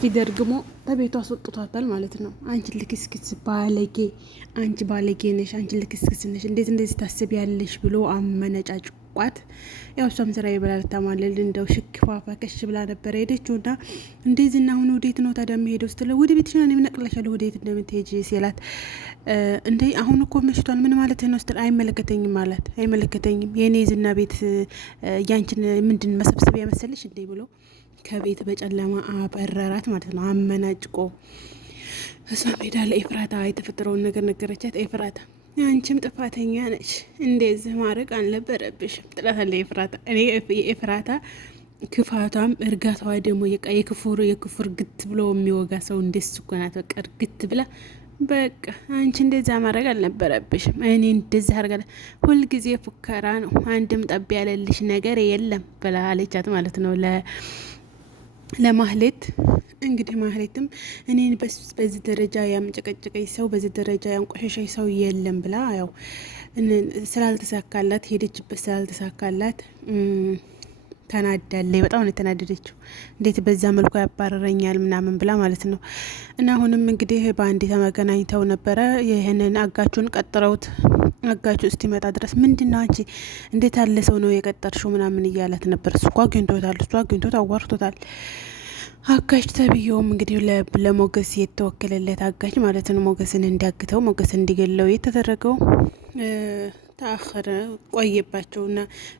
ሲደርግሞ በቤቷ አስወጥቷታል ማለት ነው። አንቺ ልክስክስ ባለጌ፣ አንቺ ባለጌ ነሽ፣ አንቺ ልክስክስ ነሽ፣ እንዴት እንደዚህ ታስቢያለሽ ብሎ አመነጫጭቋት። ያው እሷም ስራ ይበላል ታማለል እንደው ሽክፋፋ ከሽ ብላ ነበረ ሄደችው እና እንደዚህ እና አሁን ወዴት ነው ታዲያ የምሄደው ስትለው ወደ ቤትሽ ነው የምነቅለሻለሁ ወዴት እንደምትሄጂ ሲላት እንዴ አሁን እኮ መሽቷል ምን ማለት ነው ስትል አይመለከተኝም ማለት አይመለከተኝም የኔ ዝና ቤት ያንቺን ምንድን መሰብሰቢያ መሰለሽ እንዴ ብሎ ከቤት በጨለማ አበረራት ማለት ነው። አመናጭቆ እሷ ሜዳ ለኤፍራታ የተፈጠረውን ነገር ነገረቻት። ኤፍራታ አንቺም ጥፋተኛ ነች፣ እንደዚህ ማድረግ አልነበረብሽም ትላታለች ኤፍራታ። እኔ የኤፍራታ ክፋቷም እርጋታዋ ደግሞ የክፉር ግት ብሎ የሚወጋ ሰው እንደሱ እኮ ናት። በቃ እርግት ብላ በቃ አንቺ እንደዛ ማድረግ አልነበረብሽም፣ እኔ እንደዛ አርጋለ ሁልጊዜ ፉከራ ነው፣ አንድም ጠብ ያለልሽ ነገር የለም ብላ አለቻት ማለት ነው ለማህሌት። እንግዲህ ማህሌትም እኔን በዚህ ደረጃ ያምጨቀጨቀኝ ሰው በዚህ ደረጃ ያንቆሸሸኝ ሰው የለም ብላ ያው ስላልተሳካላት ሄደችበት ስላልተሳካላት ተናዳለች። በጣም ነው የተናደደችው። እንዴት በዛ መልኩ ያባረረኛል ምናምን ብላ ማለት ነው። እና አሁንም እንግዲህ በአንድ ተመገናኝተው ነበረ። ይህንን አጋቹን ቀጥረውት አጋቹ እስቲመጣ ድረስ ምንድን ነው አንቺ እንዴት ያለ ሰው ነው የቀጠርሽው ምናምን እያላት ነበር። እሱ አግኝቶት አዋርቶታል። አጋች ተብዬውም እንግዲህ ለሞገስ የተወከለለት አጋች ማለት ነው። ሞገስን እንዲያግተው ሞገስን እንዲገለው የተደረገው ተአኸረ ቆየባቸውና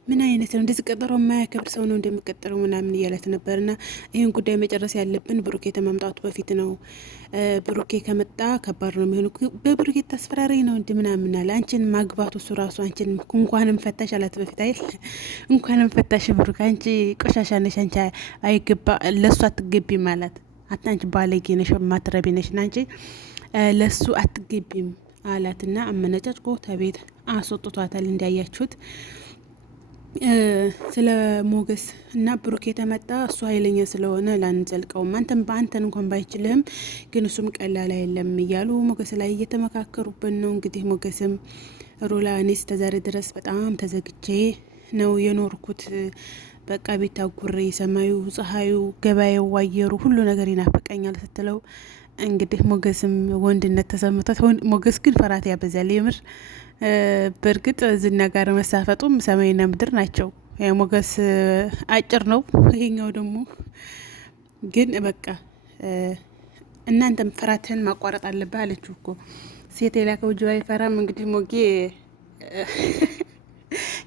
ምን አይነት ነው እንደዚህ ቀጠሮ የማያከብር ሰው ነው እንደሚቀጠረው ምናምን እያለት ነበርና ይህን ጉዳይ መጨረስ ያለብን ብሩኬ ከመምጣቱ በፊት ነው። ብሩኬ ከመጣ ከባድ ነው የሚሆነው። በብሩኬ ታስፈራሪ ነው እንዲ ምናምን አለ። አንቺን ማግባቱ እሱ ራሱ አንቺን እንኳንም ፈታሽ አላት በፊት አይል እንኳንም ፈታሽ ብሩክ አንቺ ቆሻሻ ነሽ፣ አንቺ አይገባ ለሱ አትገቢ ማለት አንቺ ባለጌ ነሽ፣ ማትረቢ ነሽ እና አንቺ ለሱ አትገቢም አላትና አመነጫጭቆ ተቤት አስወጥቷታል። እንዲያያችሁት ስለ ሞገስ እና ብሩክ የተመጣ እሱ ኃይለኛ ስለሆነ ላንዘልቀውም አንተን እንኳን ባይችልህም ግን እሱም ቀላል አይደለም እያሉ ሞገስ ላይ እየተመካከሩበት ነው። እንግዲህ ሞገስም ሮላ እኔስ ተዛሬ ድረስ በጣም ተዘግቼ ነው የኖርኩት፣ በቃ ቤት አጉሬ ሰማዩ፣ ፀሐዩ፣ ገበያው፣ አየሩ ሁሉ ነገር ይናፍቀኛል ስትለው እንግዲህ ሞገስም ወንድነት ተሰምቶት ሞገስ ግን ፍርሃት ያበዛል የምር። በእርግጥ ዝና ጋር መሳፈጡም ሰማይና ምድር ናቸው። ሞገስ አጭር ነው፣ ይሄኛው ደግሞ ግን በቃ እናንተም ፍርሃትህን ማቋረጥ አለብህ አለችው እኮ ሴት የላከው ጅብ አይፈራም። እንግዲህ ሞጌ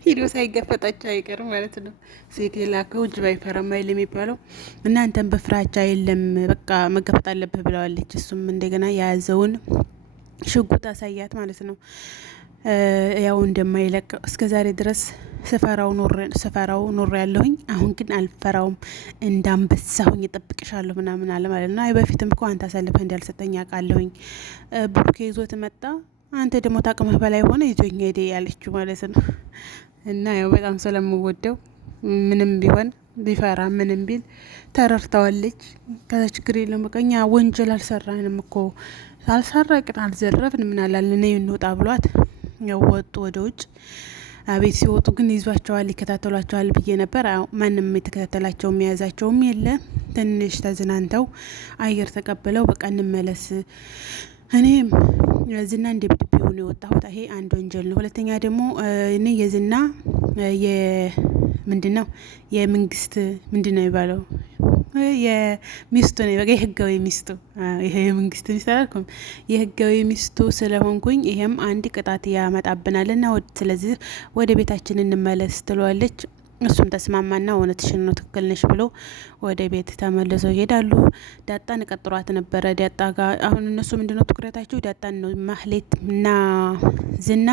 ሂዶ ሳይገፈጣቸው አይቀርም ማለት ነው። ሴት የላከው ጅብ አይፈራም አይደል የሚባለው። እናንተም በፍራቻ የለም በቃ መገፈጥ አለብህ ብለዋለች። እሱም እንደገና የያዘውን ሽጉጥ አሳያት ማለት ነው። ያው እንደማይለቅ እስከዛሬ ድረስ ስፈራው ኖር ያለሁኝ አሁን ግን አልፈራውም፣ እንዳንበሳሁኝ እጠብቅሻለሁ ምናምን አለ ማለት ነው። አይ በፊትም እኮ አንተ አሳልፈህ እንዳልሰጠኝ አውቃለሁኝ። ብሩኬ ይዞት መጣ፣ አንተ ደግሞ ታቅመህ በላይ ሆነ ይዞኝ ሄደ ያለችው ማለት ነው። እና ያው በጣም ስለምወደው ምንም ቢሆን ቢፈራ ምንም ቢል ተረርተዋለች። ከዛ ችግር የለም በቃ እኛ ወንጀል አልሰራንም እኮ አልሰረቅን አልዘረፍን ምን አላልን እንውጣ ብሏት ያው ወጡ ወደ ውጭ። ቤት ሲወጡ ግን ይዟቸዋል ይከታተሏቸዋል ብዬ ነበር። ማንም የተከታተላቸውም የያዛቸውም የለ። ትንሽ ተዝናንተው አየር ተቀብለው በቃ እንመለስ። እኔም ዝና እንደ ብድብ ሆኖ የወጣሁት ይሄ አንድ ወንጀል ነው። ሁለተኛ ደግሞ እኔ የዝና ምንድነው የመንግስት ምንድነው የሚባለው የሚስቱ ነው በቃ የህጋዊ ሚስቱ። ይሄ የመንግስት ሚስት አላልኩም፣ የህጋዊ ሚስቱ ስለሆንኩኝ ይሄም አንድ ቅጣት ያመጣብናልና ስለዚህ ወደ ቤታችን እንመለስ ትለዋለች። እሱም ተስማማና እውነትሽን ነው ትክክል ነሽ ብሎ ወደ ቤት ተመልሰው ይሄዳሉ። ዳጣን ቀጥሯት ነበረ። ዳጣ ጋር አሁን እነሱ ምንድነው ትኩረታቸው ዳጣን ነው። ማህሌት እና ዝና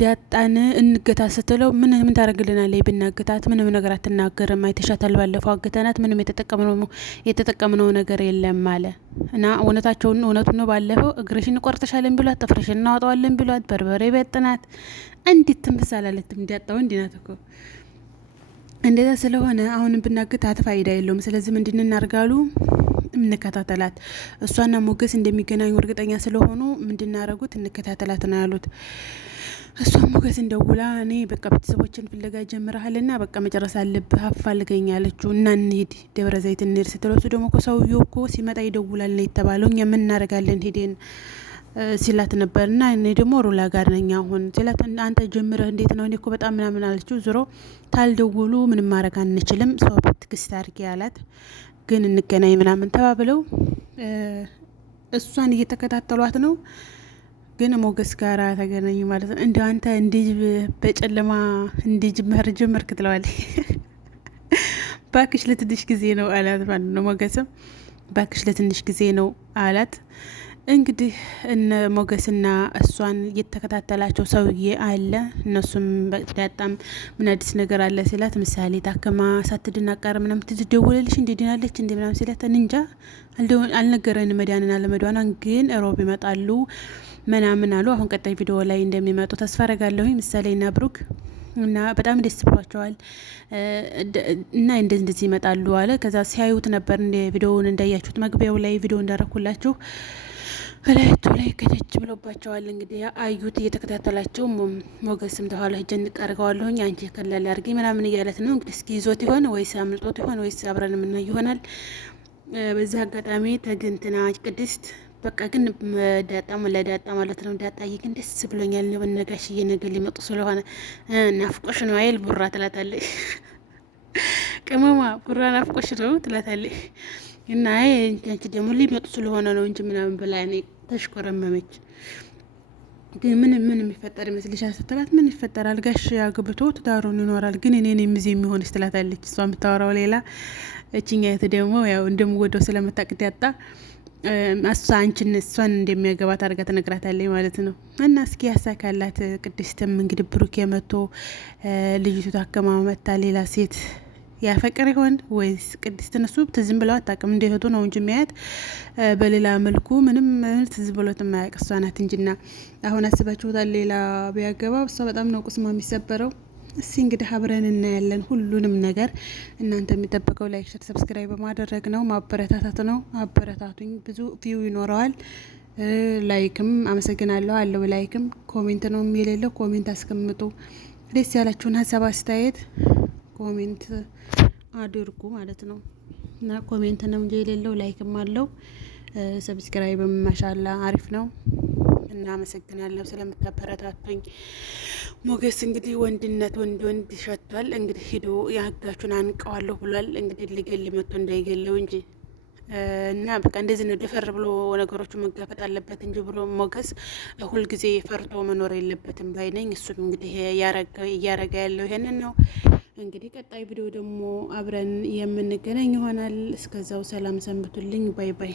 ዳጣን እንገታ ስትለው ምን ታደርግልናለች ብናግታት? ምንም ነገር አትናገርም፣ አይተሻታል፣ ባለፈው አግተናት ምንም የተጠቀምነው ነገር የለም አለ እና እውነቱን ነው። ባለፈው እግርሽን ቆርጠሻለን ብሏት፣ ጥፍርሽን እናወጣዋለን ብሏት፣ በርበሬ በጥናት እንዴት ትምሳላለትም ዳጣው እንዲናት እኮ እንደዛ ስለሆነ አሁንም ብናግታት ፋይዳ የለውም። ስለዚህ ምንድን እናርጋሉ እንከታተላት። እሷና ሞገስ እንደሚገናኙ እርግጠኛ ስለሆኑ ምንድናረጉት እንከታተላት ነው ያሉት። እሷ ሞገስ እንደውላ እኔ በቃ ቤተሰቦችን ፍለጋ ጀምረሃልና በቃ መጨረስ አለብህ አፋልገኝ አለችው። እና እንሂድ ደብረ ዘይት እንሂድ ስትለው እሱ ደግሞ ሰውዬው እኮ ሲመጣ ይደውላል ነው የተባለው፣ እኛ ምን እናደርጋለን ሄደን ሲላት ነበር። እና እኔ ደግሞ ሩላ ጋር ነኝ አሁን ሲላት፣ አንተ ጀምረህ እንዴት ነው? እኔ እኮ በጣም ምናምን አለችው። ዞሮ ታልደውሉ ምንም ማድረግ አንችልም፣ ሰው ትግስት አድርጌ አላት። ግን እንገናኝ ምናምን ተባብለው እሷን እየተከታተሏት ነው። ግን ሞገስ ጋር ተገናኙ ማለት ነው። እንደ አንተ እንዲህ በጨለማ እንዲህ ጀመርክ ትለዋለች። ባክሽ ለትንሽ ጊዜ ነው አላት ማለት ነው። ሞገስም ባክሽ ለትንሽ ጊዜ ነው አላት። እንግዲህ እነ ሞገስና እሷን እየተከታተላቸው ሰውዬ አለ። እነሱም በጣም ምን አዲስ ነገር አለ ሲላት፣ ምሳሌ ታከማ ሳትድን አቃር ምናምን ትደውልልሽ እንዴ ድናለች እንዴ ምናምን ሲላት፣ እንጃ አልነገረን መዳንን አለመዳኗን፣ ግን ሮብ ይመጣሉ ምናምን አሉ። አሁን ቀጣይ ቪዲዮ ላይ እንደሚመጡ ተስፋ አረጋለሁኝ ምሳሌና ብሩክ እና በጣም ደስ ብሏቸዋል። እና እንደዚህ ይመጣሉ አለ። ከዛ ሲያዩት ነበር እንደ ቪዲዮውን እንዳያችሁት መግቢያው ላይ ቪዲዮ እንዳረኩላችሁ እላያቸው ላይ ከቸች ብሎባቸዋል። እንግዲህ አዩት እየተከታተላቸው፣ ሞገስም ተኋላ ጀንቅ አድርገዋለሁኝ አንቺ ከላል አድርጊ ምናምን እያለት ነው። እንግዲህ እስኪ ይዞት ይሆን ወይስ አምልጦት ይሆን ወይስ አብረን የምናይ ይሆናል። በዚህ አጋጣሚ ተግንትና ቅድስት በቃ ግን ለዳጣ ማለት ነው። ዳጣዬ ግን ደስ ብሎኛል። በነጋሽዬ ነገር ሊመጡ ስለሆነ ናፍቆሽ ነው አይል ቡራ ትላታለች። ቅመማ ቡራ ናፍቆሽ ነው ትላታለች። እና አንቺ ደግሞ ሊመጡ ስለሆነ ነው እንጂ ምናምን ብላ እኔ ተሽኮረመመች። ግን ምን የሚፈጠር ይመስልሻል ስትላት፣ ምን ይፈጠራል ጋሽ አግብቶ ትዳሩን ይኖራል፣ ግን እኔን የሚዜ የሚሆንስ ትላታለች። እሷ የምታወራው ሌላ፣ እችኛየት ደግሞ ያው እንደምወደው ስለምታቅድ ያጣ እሷን እንደሚያገባት አድርጋ ትነግራታለች ማለት ነው። እና እስኪ ያሳካላት። ቅድስትም እንግዲህ ብሩክ የመቶ ልጅቱ ታከማ መታ ሌላ ሴት ያፈቅር ይሆን ወይስ ቅድስትን እሱ ትዝም ብለው አታውቅም። እንደሄዱ ነው እንጂ የሚያያት በሌላ መልኩ ምንም ትዝም ብሎት የማያውቅ እሷ ናት እንጂና። አሁን አስባችሁታል? ሌላ ቢያገባ እሷ በጣም ነው ቁስማ የሚሰበረው። እስቲ እንግዲህ አብረን እናያለን ሁሉንም ነገር። እናንተ የሚጠበቀው ላይክ፣ ሸር፣ ሰብስክራይብ በማድረግ ነው፣ ማበረታታት ነው። አበረታቱኝ፣ ብዙ ቪው ይኖረዋል። ላይክም አመሰግናለሁ አለው። ላይክም ኮሜንት ነው የሌለው፣ ኮሜንት አስቀምጡ። ደስ ያላችሁን ሀሳብ አስተያየት ኮሜንት አድርጉ ማለት ነው። እና ኮሜንት ነው እንጂ የሌለው ላይክም አለው። ሰብስክራይብም ማሻላ አሪፍ ነው። እና አመሰግናለሁ ስለምታበረታቱኝ። ሞገስ እንግዲህ ወንድ ሸቷል። እንግዲህ ሂዶ ያጋቹን አንቀዋለሁ ብሏል። እንግዲህ ሊገል መጥቶ እንዳይገለው እንጂ እና በቃ እንደዚህ ነው። ደፈር ብሎ ነገሮቹ መጋፈጥ አለበት እንጂ ብሎ ሞገስ ሁልጊዜ ፈርቶ መኖር የለበትም ባይነኝ። እሱም እንግዲህ እያረገ ያለው ይሄንን ነው። እንግዲህ ቀጣይ ቪዲዮ ደግሞ አብረን የምንገናኝ ይሆናል። እስከዛው ሰላም ሰንብቱልኝ። ባይ ባይ።